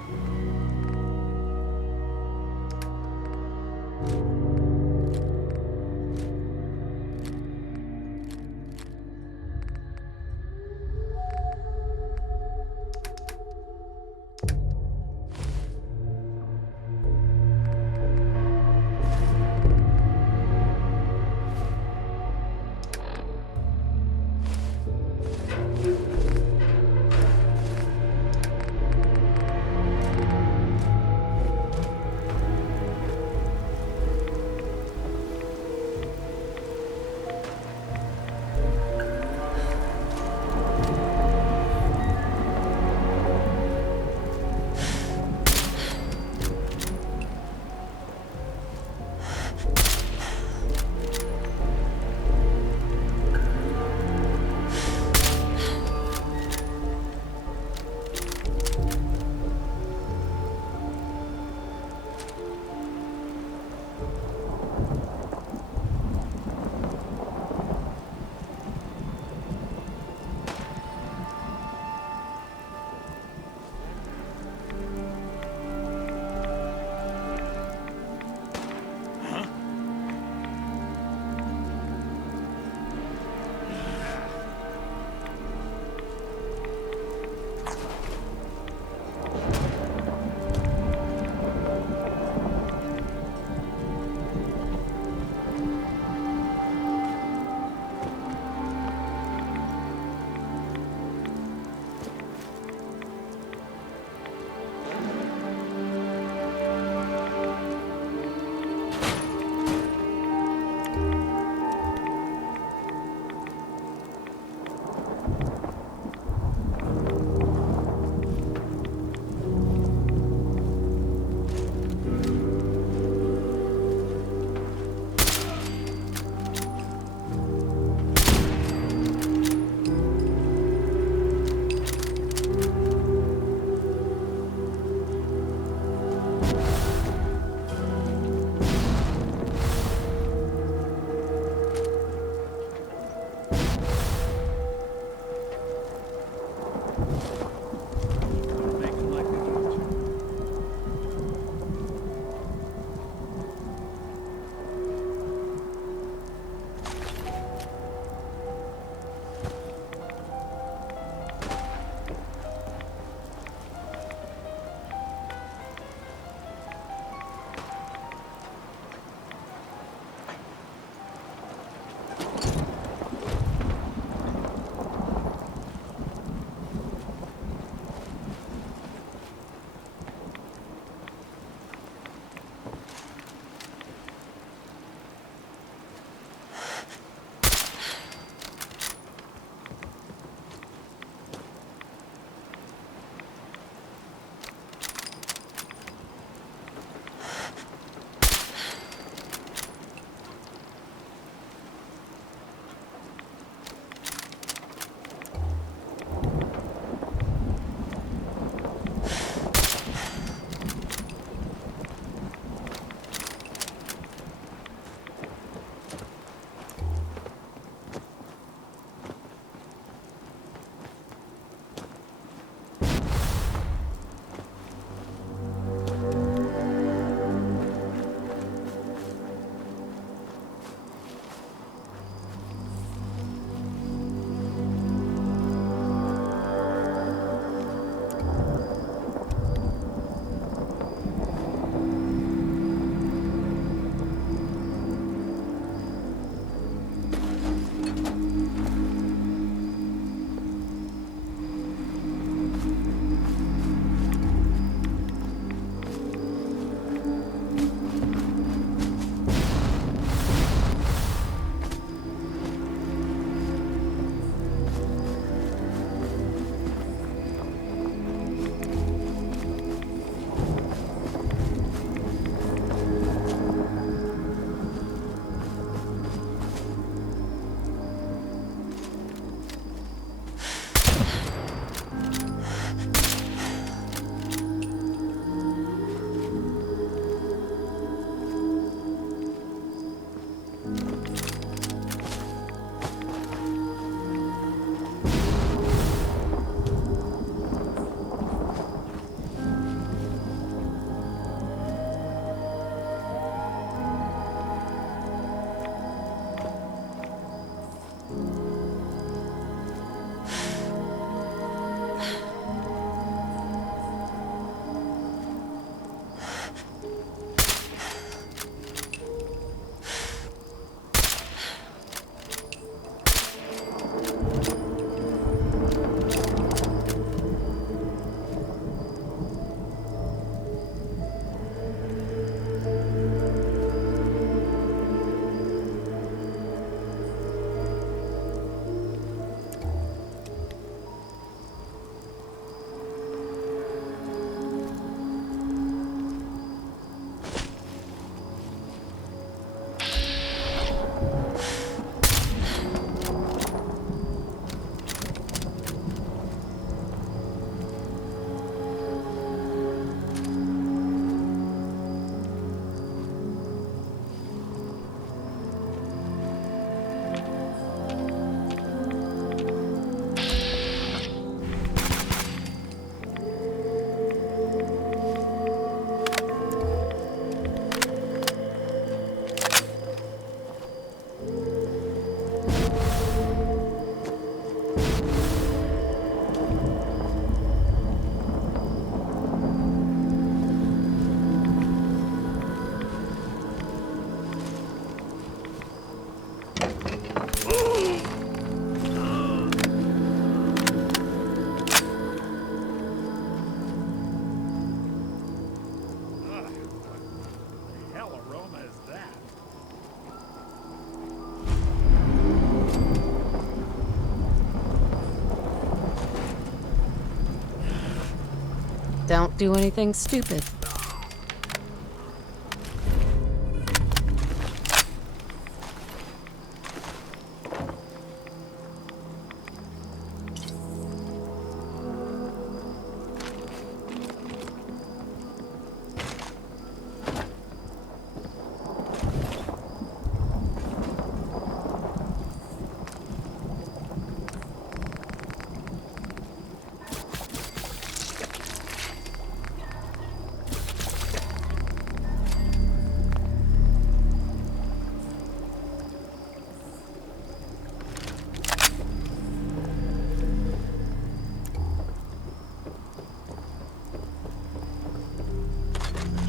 Don't do anything stupid.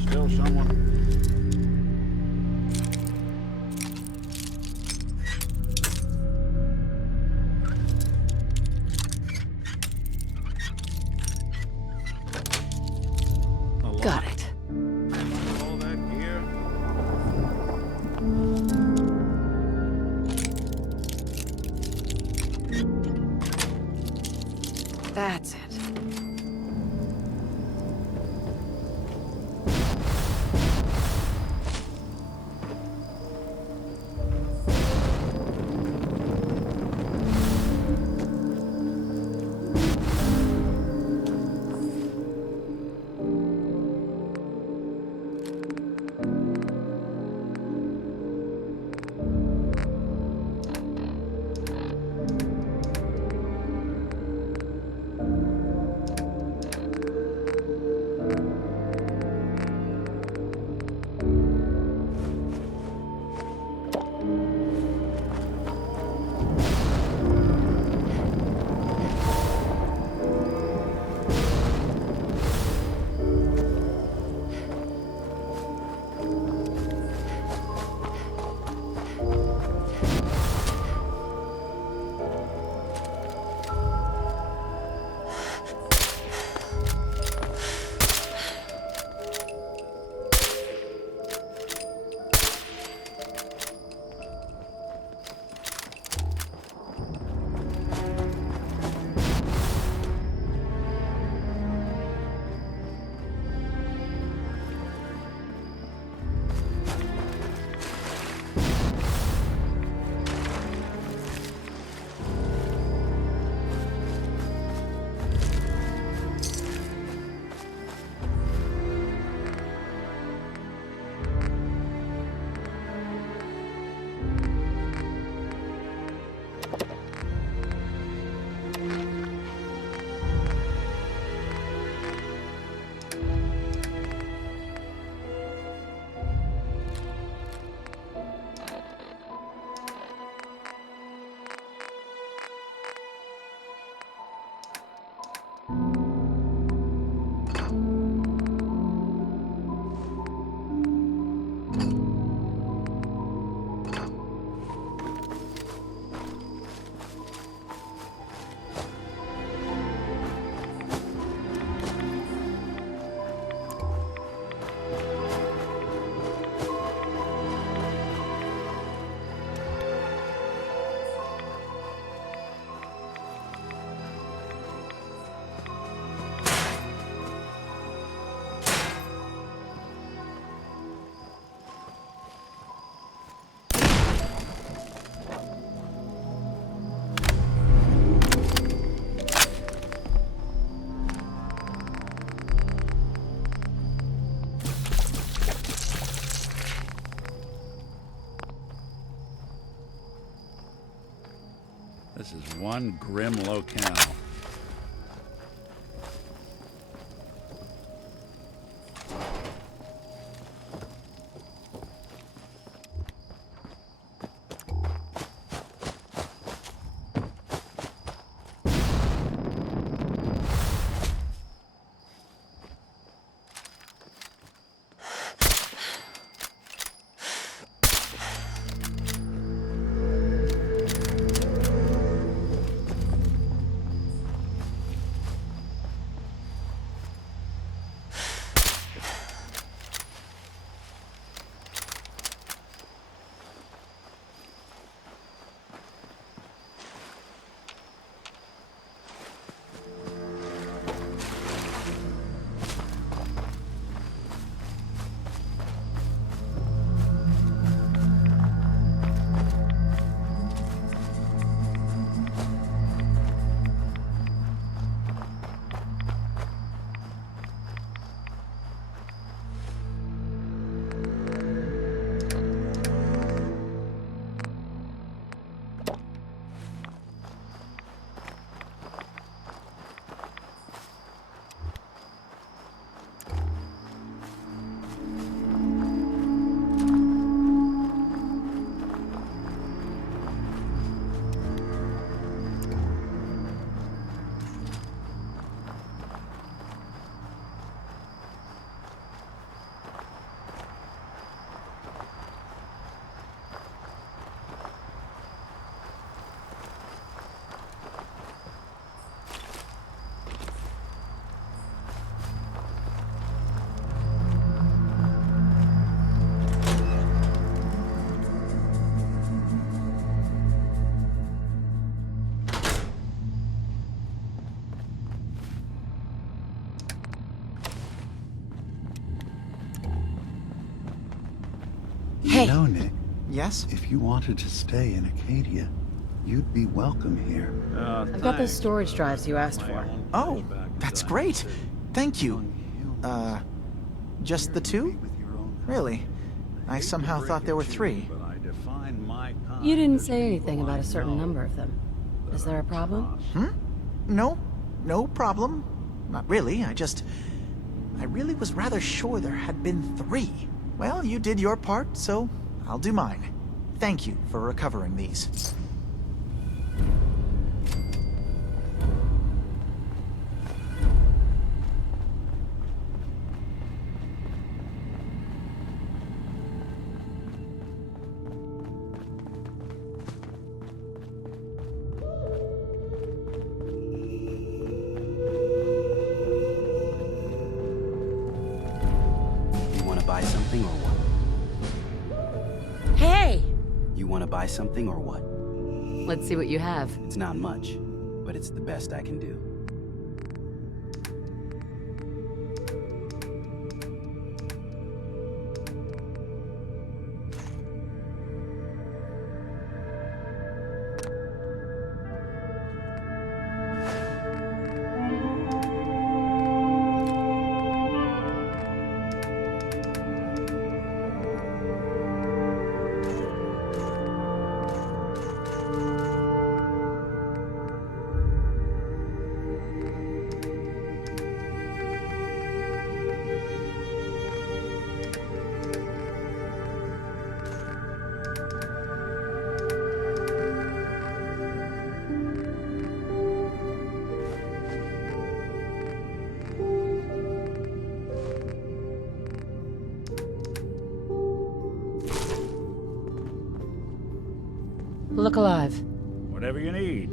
Still someone. Got it. All that gear? That's it. This is one grim locale. Hey! You know, Nick. Yes? If you wanted to stay in Acadia, you'd be welcome here. I've got those storage drives you asked for. Oh, that's great. Thank you. Just the 2? Really? I somehow thought there were 3. You didn't say anything about a certain number of them. Is there a problem? No problem. Not really, I really was rather sure there had been 3. Well, you did your part, so I'll do mine. Thank you for recovering these. Buy something or what? Hey! You want to buy something or what? Let's see what you have. It's not much, but it's the best I can do. Look alive. Whatever you need.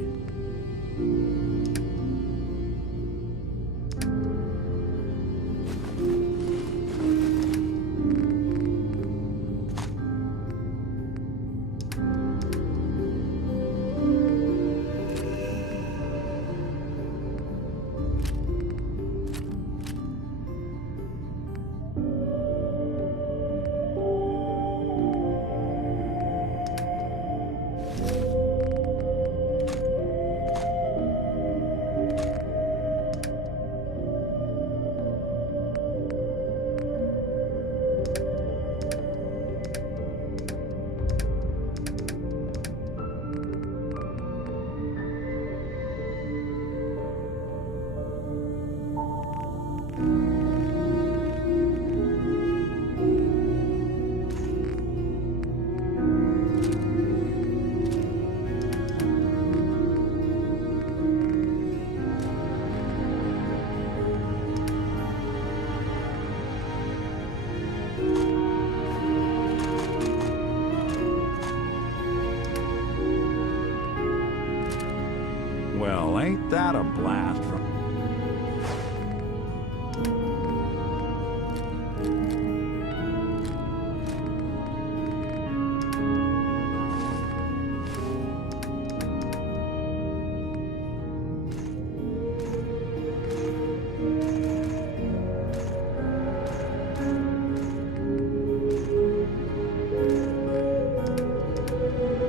Well, ain't that a blast from...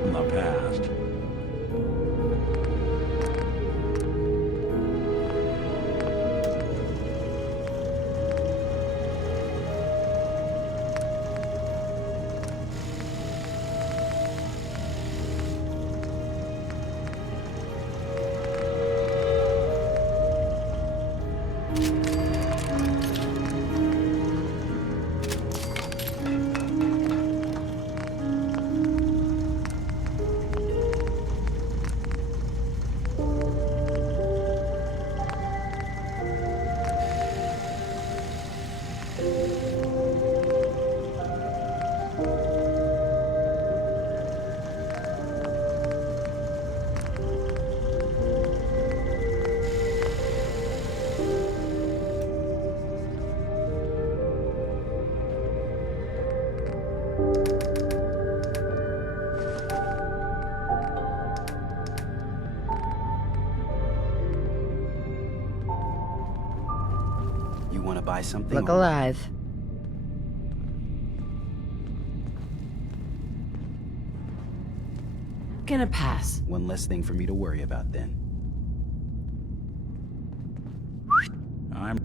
in the past. Want to buy something? Look alive. Gonna pass. One less thing for me to worry about then. I'm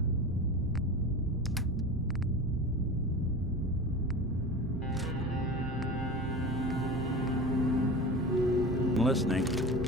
listening.